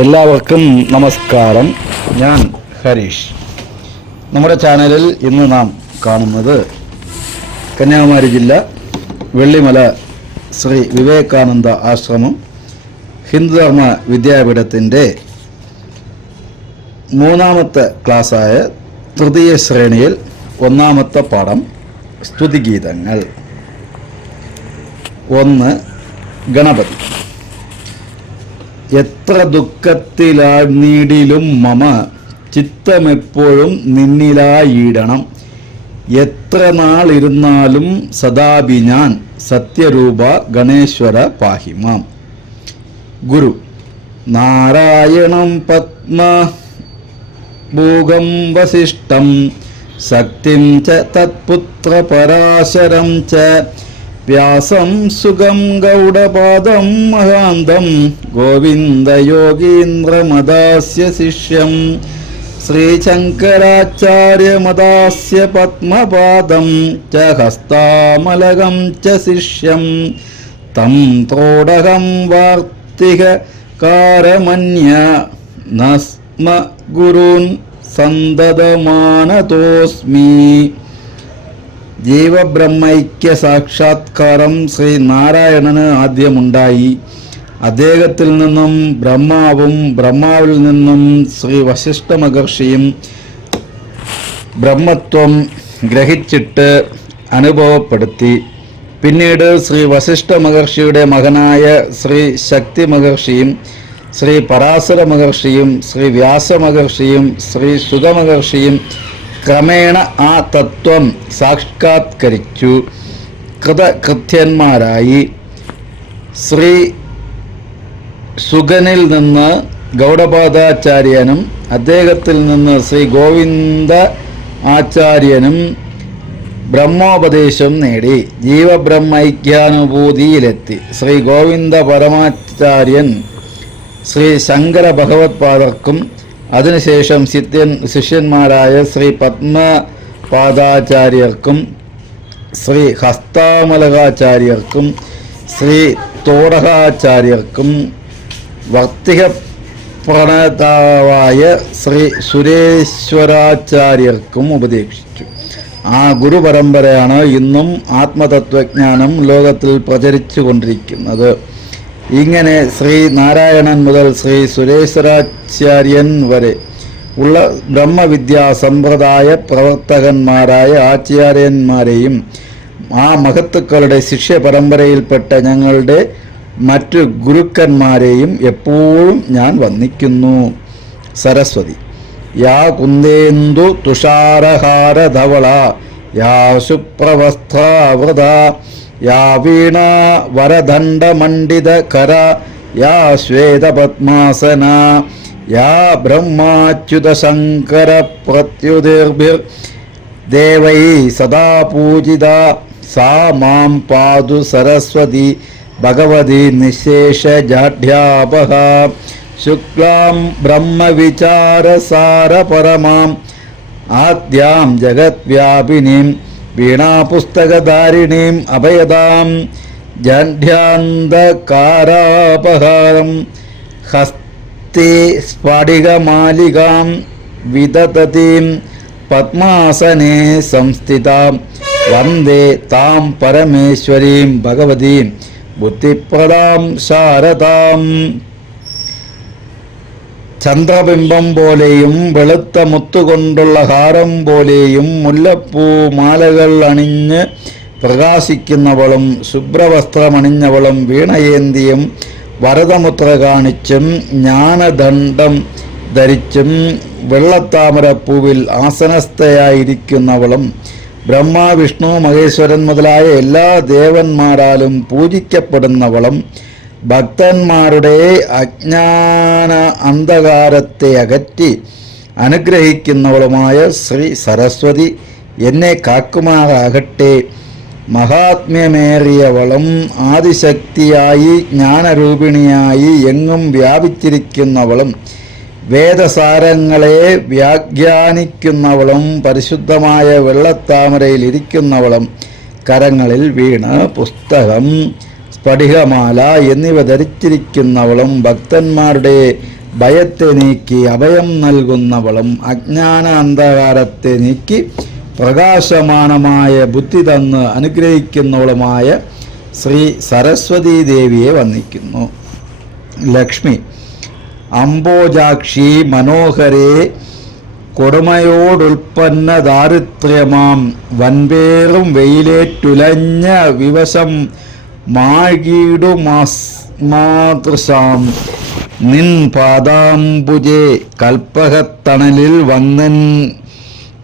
എല്ലാവർക്കും നമസ്കാരം. ഞാൻ ഹരീഷ്. നമ്മുടെ ചാനലിൽ ഇന്ന് നാം കാണുന്നത് കന്യാകുമാരി ജില്ല വെള്ളിമല ശ്രീ വിവേകാനന്ദ ആശ്രമം ഹിന്ദുധർമ്മ വിദ്യാപീഠത്തിന്റെ മൂന്നാമത്തെ ക്ലാസ്സായ തൃതീയ ശ്രേണിയിൽ ഒന്നാമത്തെ പാഠം സ്തുതിഗീതങ്ങൾ. ഒന്ന് ഗണപതി. എത്ര ദുഃഖത്തിലാണീടിലും മമ ചിത്തമെപ്പോഴും നിന്നിലായിടണം. എത്ര നാളിരുന്നാലും സദാപി ഞാൻ സത്യരൂപ ഗണേശ്വര പാഹിമാം. ഗുരു നാരായണം പത്മ ഭൂകം വസിഷ്ഠം ശക്തിം ച തത്പുത്രപരാശരം ച വ്യാസം സുഖം ഗൗഡപാദം മഹാന്തം ഗോവിന്ദയോഗീന്ദ്രമദാസ്യ ശിഷ്യം ശ്രീശങ്കരാചാര്യമദാസ്യ പത്മപാദം ച ഹസ്താമലകം ച ശിഷ്യം തം തോടകം വാർത്തിക കാരമന്യ നസ്മ ഗുരുൻ സന്തതമാനതോസ്മി. ജീവബ്രഹ്മൈക്യ സാക്ഷാത്കാരം ശ്രീ നാരായണന് ആദ്യമുണ്ടായി. അദ്ദേഹത്തിൽ നിന്നും ബ്രഹ്മാവും ബ്രഹ്മാവിൽ നിന്നും ശ്രീ വശിഷ്ഠ മഹർഷിയും ബ്രഹ്മത്വം ഗ്രഹിച്ചിട്ട് അനുഭവപ്പെടുത്തി. പിന്നീട് ശ്രീ വശിഷ്ഠ മഹർഷിയുടെ മകനായ ശ്രീ ശക്തി മഹർഷിയും ശ്രീ പരാശര മഹർഷിയും ശ്രീ വ്യാസ മഹർഷിയും ശ്രീ സുഗ മഹർഷിയും ക്രമേണ ആ തത്വം സാക്ഷാത്കരിച്ചു. കൃതകൃത്യന്മാരായി ശ്രീ സുഗനിൽ നിന്ന് ഗൗഡപാദാചാര്യനും അദ്ദേഹത്തിൽ നിന്ന് ശ്രീ ഗോവിന്ദ ആചാര്യനും ബ്രഹ്മോപദേശം നേടി. ജീവബ്രഹ്മൈക്യാനുഭൂതിയിലെത്തി. ശ്രീ ഗോവിന്ദ പരമാചാര്യൻ ശ്രീ ശങ്കര ഭഗവത്പാദർക്കും അതിനുശേഷം ശിത്യൻ ശിഷ്യന്മാരായ ശ്രീ പത്മപാദാചാര്യർക്കും ശ്രീ ഹസ്താമലകാചാര്യർക്കും ശ്രീ തോടകാചാര്യർക്കും വർത്തിക പ്രണതാവായ ശ്രീ സുരേശ്വരാചാര്യർക്കും ഉപദേശിച്ചു. ആ ഗുരുപരമ്പരയാണ് ഇന്നും ആത്മതത്വജ്ഞാനം ലോകത്തിൽ പ്രചരിച്ചു കൊണ്ടിരിക്കുന്നത് ഇങ്ങനെ ശ്രീ നാരായണൻ മുതൽ ശ്രീ സുരേശ്വരാചാര്യൻ വരെ ഉള്ള ബ്രഹ്മവിദ്യാ സമ്പ്രദായ പ്രവർത്തകന്മാരായ ആചാര്യന്മാരെയും ആ മഹത്തുക്കളുടെ ശിഷ്യ പരമ്പരയിൽപ്പെട്ട ഞങ്ങളുടെ മറ്റു ഗുരുക്കന്മാരെയും എപ്പോഴും ഞാൻ വന്ദിക്കുന്നു. സരസ്വതി യാ കുന്ദേന്ദു തുഷാരഹാരധവള യാ ശുപ്രവസ്ത്രാവൃത യാ വീണ വരദണ്ഡമണ്ഡിത കര യാ ശ്വേതപത്മാസന യാ ബ്രഹ്മാച്യുത ശങ്കര പ്രത്യുതിർഭിർ ദേവൈ സദാ പൂജിത സാ മാം പാതു സരസ്വതി ഭഗവതി നിശേഷജാഢ്യാപഹ ശുക്ലാം ബ്രഹ്മവിചാരസാരപരമാം ആദ്യാം ജഗദ്വ്യാപിനീം വീണാപുസ്തകധാരിണീം അഭയതാം ജാഢ്യാന്തകാരാപഹാരം ഹസ്തേ സ്ഫടികമാലികാം വിദതതീം പത്മാസനെ സംസ്ഥിതാം വന്ദേ താം പരമേശ്വരീം ഭഗവതീം ബുദ്ധിപ്രദാം ശാരദാം ചന്ദ്രബിംബം പോലെയും വെളുത്ത മുത്തുകൊണ്ടുള്ള ഹാരം പോലെയും മുല്ലപ്പൂ മാലകൾ അണിഞ്ഞ് പ്രകാശിക്കുന്നവളും ശുഭ്രവസ്ത്രമണിഞ്ഞവളും വീണയേന്തിയും വരതമുത്ര കാണിച്ചും ജ്ഞാനദണ്ഡം ധരിച്ചും വെള്ളത്താമരപ്പൂവിൽ ആസനസ്ഥയായിരിക്കുന്നവളും. ബ്രഹ്മ വിഷ്ണു മഹേശ്വരൻ മുതലായ എല്ലാ ദേവന്മാരാലും പൂജിക്കപ്പെടുന്നവളും ഭക്തന്മാരുടെ അജ്ഞാന അന്ധകാരത്തെ അകറ്റി അനുഗ്രഹിക്കുന്നവളുമായ ശ്രീ സരസ്വതി എന്നെ കാക്കുമാറാകട്ടെ. മഹാത്മ്യമേറിയവളും ആദിശക്തിയായി ജ്ഞാനരൂപിണിയായി എങ്ങും വ്യാപിച്ചിരിക്കുന്നവളും വേദസാരങ്ങളെ വ്യാഖ്യാനിക്കുന്നവളും പരിശുദ്ധമായ വെള്ളത്താമരയിലിരിക്കുന്നവളും കരങ്ങളിൽ വീണ് പുസ്തകം സ്ഫടികമാല എന്നിവ ധരിച്ചിരിക്കുന്നവളും ഭക്തന്മാരുടെ ഭയത്തെ നീക്കി അഭയം നൽകുന്നവളും അജ്ഞാന അന്ധകാരത്തെ നീക്കി പ്രകാശമാനമായ ബുദ്ധി തന്ന് അനുഗ്രഹിക്കുന്നവളുമായ ശ്രീ സരസ്വതീ ദേവിയെ വന്ദിക്കുന്നു. ലക്ഷ്മി അംബോജാക്ഷി മനോഹരേ കൊടുമയോടുൽപ്പന്ന ദാരിദ്ര്യമാം വൻപേറും വെയിലേറ്റുലഞ്ഞ വിവശം മാകിടുമാതൃശാം നിൻ പാദാംബുജെ കൽപ്പകത്തണലിൽ വന്നൻ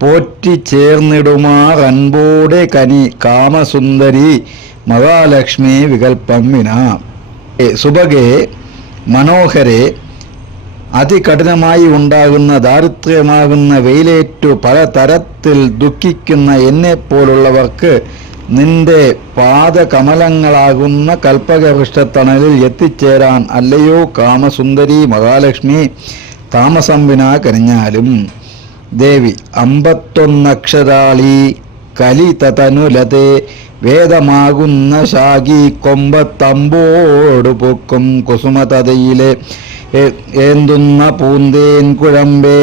പോറ്റി ചേർന്നിടുമാർ അൻപോടെ കനി കാമസുന്ദരി മഹാലക്ഷ്മി വികൽപ്പം വിന. സുഭഗേ മനോഹരെ അതികഠിനമായി ഉണ്ടാകുന്ന ദാരിദ്ര്യമാകുന്ന വെയിലേറ്റു പലതരത്തിൽ ദുഃഖിക്കുന്ന എന്നെപ്പോലുള്ളവർക്ക് നിന്റെ പാദകമലങ്ങളാകുന്ന കൽപ്പകവൃഷ്ടത്തണലിൽ എത്തിച്ചേരാൻ അല്ലയോ കാമസുന്ദരി മഹാലക്ഷ്മി താമസം വിനാ കനിഞ്ഞാലും. ദേവി അമ്പത്തൊന്നക്ഷരാളി കലി തതനുലതെ വേദമാകുന്ന ശാഖി കൊമ്പത്തമ്പോടുപൊക്കും കുസുമതതയിലെ ഏന്തുന്ന പൂന്തേൻ കുഴമ്പേ.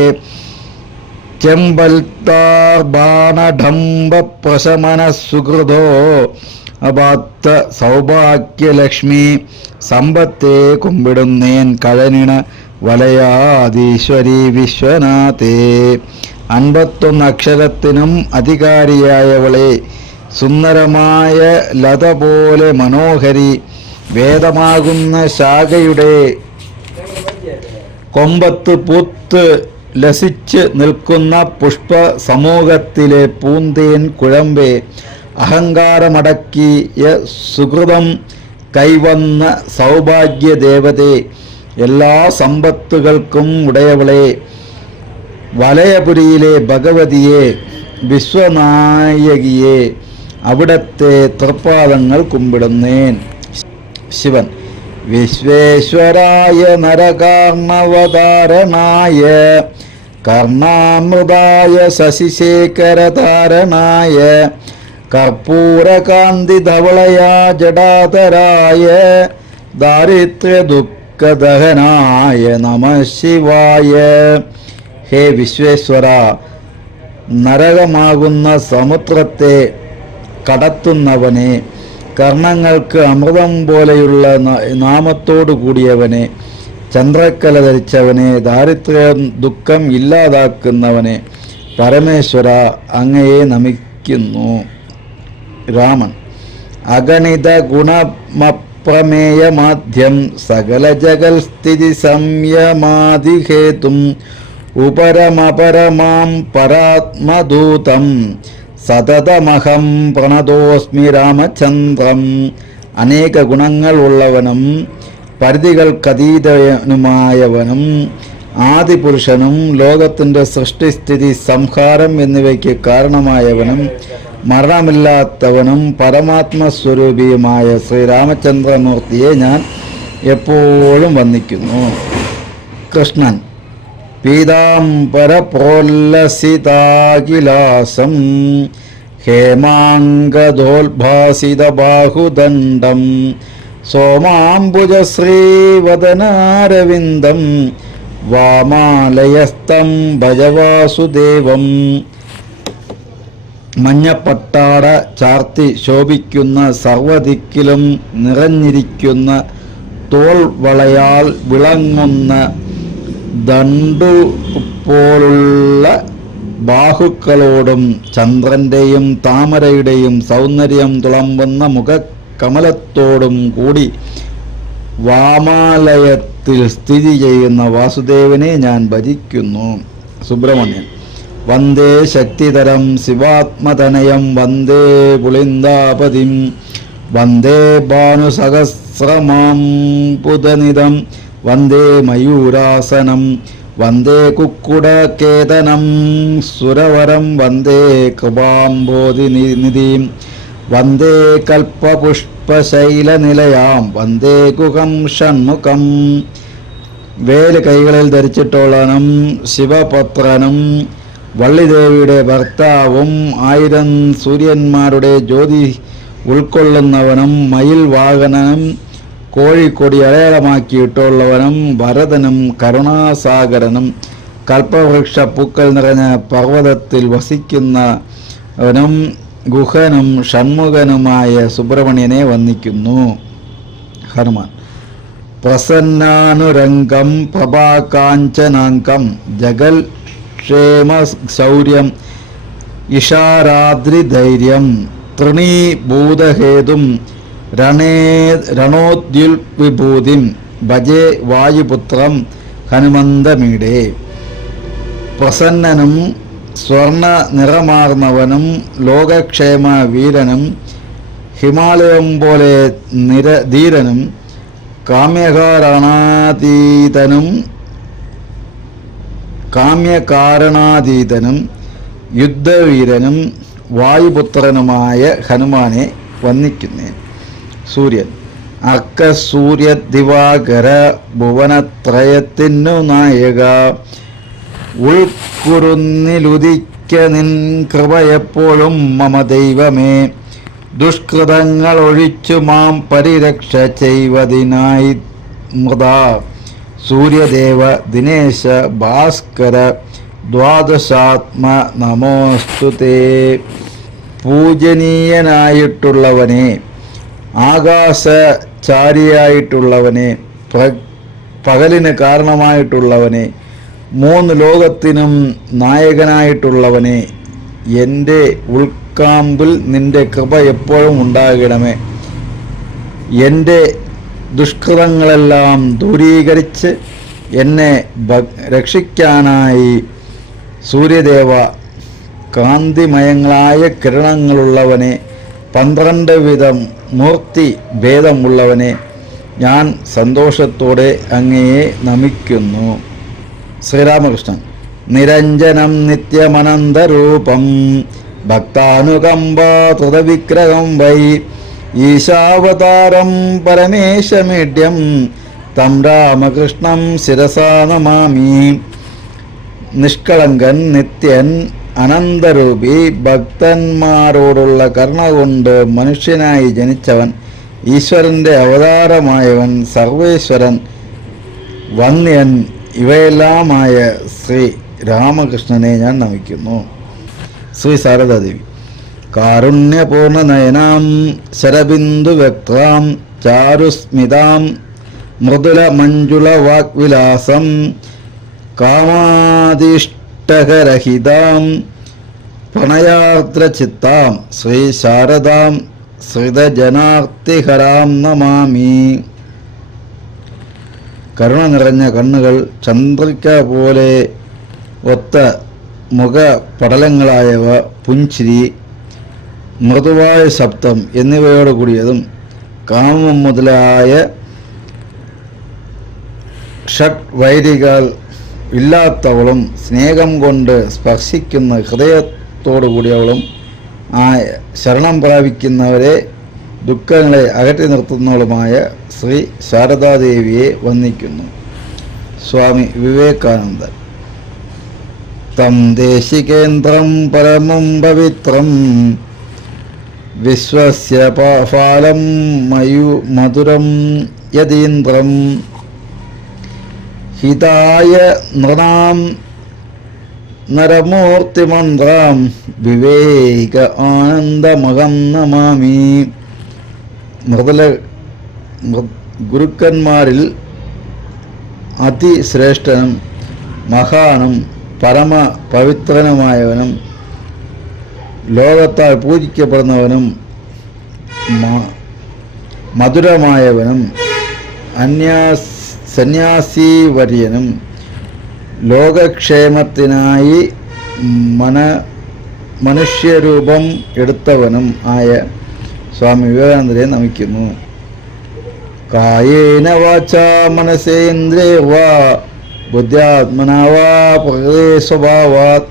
ചെമ്പൽത്താർ ബാണഡംബ പ്രശമന സുഹൃതോ അപാത്ത സൗഭാഗ്യലക്ഷ്മി സമ്പത്തെ കുമ്പിടുന്നേൻ കഴനിണ വലയാതീശ്വരി വിശ്വനാഥേ. അൻപത്തൊന്ന് അക്ഷരത്തിനും അധികാരിയായവളെ സുന്ദരമായ ലത പോലെ മനോഹരി വേദമാകുന്ന ശാഖയുടെ കൊമ്പത്ത് പൂത്ത് ലസിച്ച് നിൽക്കുന്ന പുഷ്പ സമൂഹത്തിലെ പൂന്തേൻ കുഴമ്പേ അഹങ്കാരമടക്കിയ സുഹൃതം കൈവന്ന സൗഭാഗ്യ ദേവതേ എല്ലാ സമ്പത്തുകൾക്കും ഉടയവളെ വലയപുരിയിലെ ഭഗവതിയെ വിശ്വനായകിയെ അവിടത്തെ തൃപ്പാദങ്ങൾ കുമ്പിടുന്നേൻ. ശിവൻ വിശ്വേശ്വരായ നരകാർണവതാരണായ കർണാമൃതായ ശശിശേഖരതാരണായ കർപ്പൂരകാന്തി ധവളയാ ജടാതരായ ദാരിദ്ര്യ ദുഃഖദഹനായ നമ ശിവായ. ഹേ വിശ്വേശ്വര നരകമാകുന്ന സമുദ്രത്തെ കടത്തുന്നവനെ കർണങ്ങൾക്ക് അമൃതം പോലെയുള്ള നാമത്തോടു കൂടിയവനെ ചന്ദ്രക്കല ധരിച്ചവനെ ദാരിദ്ര്യം ദുഃഖം ഇല്ലാതാക്കുന്നവനെ പരമേശ്വര അങ്ങയെ നമിക്കുന്നു. രാമൻ അഗണിത ഗുണമപ്രമേയമാദ്യം സകല ജഗൽ സ്ഥിതി സംയമാതിഹേതും ഉപരമപരമാം പരാത്മദൂതം സതതമഹം പ്രണതോസ്മി രാമചന്ദ്രം. അനേക ഗുണങ്ങൾ ഉള്ളവനും പരിധികൾക്കതീതനുമായവനും ആദിപുരുഷനും ലോകത്തിന്റെ സൃഷ്ടിസ്ഥിതി സംഹാരം എന്നിവയ്ക്ക് കാരണമായവനും മരണമില്ലാത്തവനും പരമാത്മസ്വരൂപിയുമായ ശ്രീരാമചന്ദ്രമൂർത്തിയെ ഞാൻ എപ്പോഴും വന്ദിക്കുന്നു. കൃഷ്ണൻ പീതാംബരപ്രോല്ലസിതാകിലാസം ഹേമാങ്കദോത്ഭാസിതബാഹുദണ്ഡം സോമാംബുജശ്രീവദനാരവിന്ദം വാമാലയസ്തം ഭജവാസുദേവം. മഞ്ഞപ്പട്ടാട ചാർത്തി ശോഭിക്കുന്ന സർവദിക്കിലും നിറഞ്ഞിരിക്കുന്ന തോൾ വളയാൽ വിളങ്ങുന്ന ദണ്ടു പോലുള്ള ബാഹുക്കളോടും ചന്ദ്രന്റെയും താമരയുടെയും സൗന്ദര്യം തുളമ്പുന്ന മുഖകമലത്തോടും കൂടി വാമാലയത്തിൽ സ്ഥിതി ചെയ്യുന്ന വാസുദേവനെ ഞാൻ ഭജിക്കുന്നു. സുബ്രഹ്മണ്യൻ. വന്ദേ ശക്തിതരം ശിവാത്മതനയം വന്ദേ പുളിന്ദാപതിം വന്ദേ ഭാനുസഹസ്രമാം പുതനിതം വന്ദേ മയൂരാസനം വന്ദേ കുക്കുടകേതനം സുരവരം വന്ദേ കൃപാംബോധിനിധിം വന്ദേ കൽപ്പപുഷ്പശൈലനിലയാം വന്ദേ ഗുഹം ഷൺമുഖം. വേൽ കൈകളിൽ ധരിച്ചിട്ടുള്ളവനും ശിവപത്രനും. വള്ളിദേവിയുടെ ഭർത്താവും ആയിരം സൂര്യന്മാരുടെ ജ്യോതി ഉൾക്കൊള്ളുന്നവനും മയിൽ വാഹനനും കോഴിക്കൊടി അടയാളമാക്കിയിട്ടുള്ളവനും ഭരതനും കരുണാസാഗരനും കൽപ്പവൃക്ഷ പൂക്കൾ നിറഞ്ഞ പർവതത്തിൽ വസിക്കുന്നവനും ഗുഹനും ഷൺമുഖനുമായ സുബ്രഹ്മണ്യനെ വന്ദിക്കുന്നു. ഹനുമാൻ. പ്രസന്നാനുരംഗം പ്രഭാകാഞ്ചനാങ്കം ജഗൽ ക്ഷേമ ശൗര്യം ഇഷാരാദ്രിധൈര്യം തൃണീഭൂതഹേതും രണേ രണോദ്യുൽവിഭൂതിം ഭജേ വായുപുത്രം ഹനുമന്തമീടേ. പ്രസന്നനും സ്വർണ നിറമാർന്നവനും ലോകക്ഷേമ വീരനും ഹിമാലയം പോലെ നിര ധീരനും കാമ്യകാരണാതീതനും കാമ്യകാരണാതീതനും യുദ്ധവീരനും വായുപുത്രനുമായ ഹനുമാനെ വന്ദിക്കുന്നേൻ. സൂര്യൻ അർക്ക സൂര്യ ദിവാകര ഭുവനത്രയത്തിനു നായക ഉൾക്കുറുന്നിലുദിക്ക നിൻ കൃപ എപ്പോഴും മമ ദൈവമേ. ദുഷ്കൃതങ്ങൾ ഒഴിച്ചു മാം പരിരക്ഷ ചെയ്വതിനായി മൃത. സൂര്യദേവ ദിനേശ ഭാസ്കര ദ്വാദശാത്മ നമോസ്തുതേ പൂജനീയനായിട്ടുള്ളവനെ ആകാശചാരിയായിട്ടുള്ളവനെ പകലിന് കാരണമായിട്ടുള്ളവനെ മൂന്ന് ലോകത്തിനും നായകനായിട്ടുള്ളവനെ എന്റെ ഉൾക്കാമ്പിൽ നിന്റെ കൃപ എപ്പോഴും ഉണ്ടാകണമേ. എന്റെ ദുഷ്കൃതങ്ങളെല്ലാം ദൂരീകരിച്ച് എന്നെ രക്ഷിക്കാനായി സൂര്യദേവ കാന്തിമയങ്ങളായ കിരണങ്ങളുള്ളവനെ പന്ത്രണ്ട് വിധം മൂർത്തി ഭേദമുള്ളവനെ ഞാൻ സന്തോഷത്തോടെ അങ്ങയെ നമിക്കുന്നു. ശ്രീരാമകൃഷ്ണൻ. നിരഞ്ജനം നിത്യമനന്തരൂപം. ഭക്താനുകമ്പാതൃതവിഗ്രഹം വൈ. ഈശാവതാരം പരമേശമീഡ്യം. തം രാമകൃഷ്ണം ശിരസാ നമാമി. നിഷ്കളങ്കൻ നിത്യൻ അനന്തരൂപി. ഭക്തന്മാരോടുള്ള കരുണ കൊണ്ട് മനുഷ്യനായി ജനിച്ചവൻ ഈശ്വരന്റെ അവതാരമായവൻ സർവേശ്വരൻ. വന്യൻ ഇവയെല്ലാമായ ശ്രീ രാമകൃഷ്ണനെ ഞാൻ നമിക്കുന്നു. ശ്രീ ശാരദാദേവി. കാരുണ്യപൂർണ നയനാം ശരബിന്ദു വ്യക്താം ചാരുസ്മിതാം മൃദുല മഞ്ജുള വാഗ്വിലാസം കാമാദിഷ്ടകരഹിതാം പ്രണയാർദ്രചിത്താം ശ്രീ ശാരദാം ശ്രിതജനാർത്തിഹരാം നമാമി. കരുണ നിറഞ്ഞ കണ്ണുകൾ ചന്ദ്രിക പോലെ ഒത്ത മുഖ പടലങ്ങളായവ പുഞ്ചിരി മൃദുവായ ശബ്ദം എന്നിവയോട് കൂടിയതും കാമം മുതലായ ഷഡ് വൈരികൾ ഇല്ലാത്തവളും സ്നേഹം കൊണ്ട് സ്പർശിക്കുന്ന ഹൃദയത്തോടു കൂടിയവളും ആ ശരണം പ്രാപിക്കുന്നവരെ ദുഃഖങ്ങളെ അകറ്റി നിർത്തുന്നവളുമായ ശ്രീ ശാരദാദേവിയെ വന്ദിക്കുന്നു. സ്വാമി വിവേകാനന്ദൻ. തം ദേശികേന്ദ്രം പരമം പവിത്രം. വിശ്വസ്യ ഫാലം മയു മധുരം യതീന്ദ്രം. ഹിതായ നൃണാം നരമൂർത്തിമന്ത്രാം. വിവേക ആനന്ദമഹം നമാമി. മൃദുല മൃ- ഗുരുക്കന്മാരിൽ അതിശ്രേഷ്ഠനും മഹാനും പരമ പവിത്രനുമായവനും ലോകത്താൽ പൂജിക്കപ്പെടുന്നവനും മധുരമായവനും അന്യാസ് സന്യാസീവര്യനും ലോകക്ഷേമത്തിനായി മന മനുഷ്യരൂപം എടുത്തവനും ആയ സ്വാമി വിവേകാനന്ദരെ നമിക്കുന്നു. കായേന വാച മനസേന്ദ്രേ വാ ബുദ്ധ്യാത്മനാ വാ പ്രകൃതി സ്വഭാവാത്.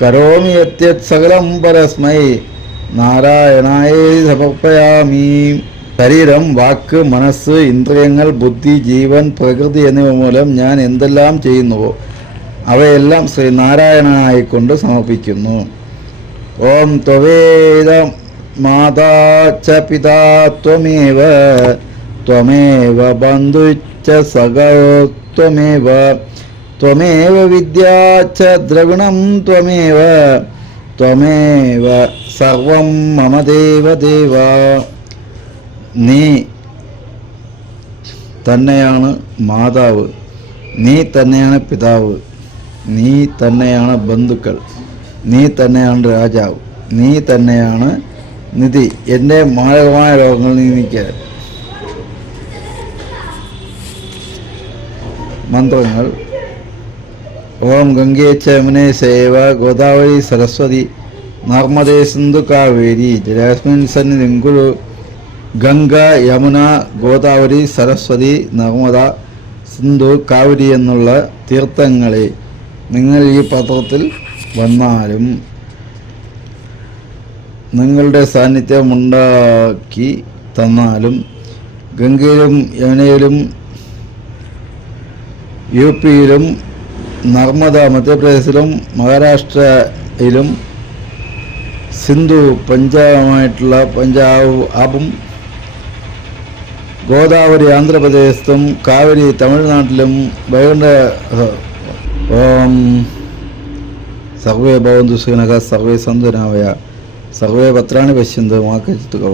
കരോമി യത്യത് സകലം പരസ്മൈ നാരായണായ സമർപ്പയാമി. ശരീരം വാക്ക് മനസ്സ് ഇന്ദ്രിയങ്ങൾ ബുദ്ധി ജീവൻ പ്രകൃതി എന്നിവ മൂലം ഞാൻ എന്തെല്ലാം ചെയ്യുന്നുവോ അവയെല്ലാം ശ്രീ നാരായണനായിക്കൊണ്ട് സമർപ്പിക്കുന്നു. ഓം ത്വവേദ. മാതാ ച പിതാ ത്വമേവ त्वमेव बन्धुश्च सगो त्वमेव त्वमेव विद्या च द्रविणं त्वमेव त्वमेव സർവം മമ ദേവ ദേവ നീ തന്നെയാണ് മാതാവ് നീ തന്നെയാണ് പിതാവ് നീ തന്നെയാണ് ബന്ധുക്കൾ നീ തന്നെയാണ് രാജാവ് നീ തന്നെയാണ് നിധി എന്റെ മാരകമായ രോഗങ്ങൾ നീ മന്ത്രങ്ങൾ. ഓം ഗംഗേ ചമനെ സേവ ഗോദാവരി സരസ്വതി നർമ്മദേ സിന്ധു കാവേരി ജലാസ്മിൻ സന്നിധിം കുരു ഗംഗ യമുന ഗോദാവരി സരസ്വതി നർമ്മദ സിന്ധു കാവേരി എന്നുള്ള തീർത്ഥങ്ങളെ നിങ്ങൾ ഈ പത്രത്തിൽ വന്നാലും നിങ്ങളുടെ സാന്നിധ്യം ഉണ്ടാക്കി തന്നാലും ഗംഗയിലും യമുനയിലും യു പിയിലും നർമ്മദ മധ്യപ്രദേശിലും മഹാരാഷ്ട്രയിലും സിന്ധു പഞ്ചാബുമായിട്ടുള്ള പഞ്ചാബ് ആബും ഗോദാവരി ആന്ധ്രാപ്രദേശത്തും കാവേരി തമിഴ്നാട്ടിലും വൈകുണ്ഠ സർവേ ഭവന്തു സുഖനക സർവേ സന്തുനാവയ സർവേ പത്രാണി പശ്യന്ത് മാക്കത്തുക